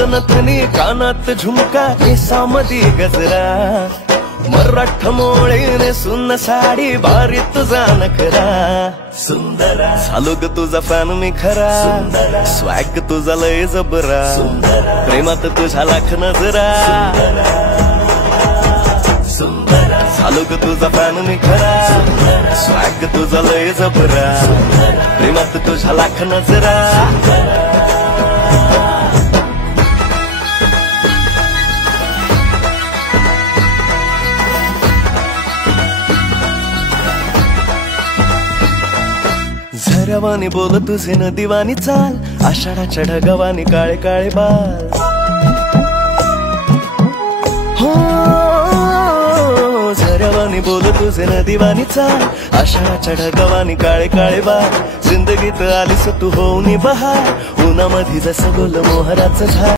हातात नथनी कानात झुमका केसामधी गजरा मराठ मोळीने सुन्न साडी बारी तुझा नखरा सुंदरा झालो ग तुझा फॅन मी खरा स्वॅग तुझा लय जबरा प्रेमात तुझ्या लाख नजरा झालो ग तुझा फॅन मी खरा स्वॅग तुझा लय जबरा प्रेमात तुझ्या लाख नजरा झऱ्यावानी बोल तुझे नदीवानी चाल आषाढाच्या ढगावानी काळे काळे बाल हो झऱ्यावानी बोल तुझे नदीवानी चाल आषाढाच्या ढगावानी काळे काळे बाल जिंदगीत आलीस तू होऊनी बहार उन्हामध्ये जसं गोल मोहराचं झाड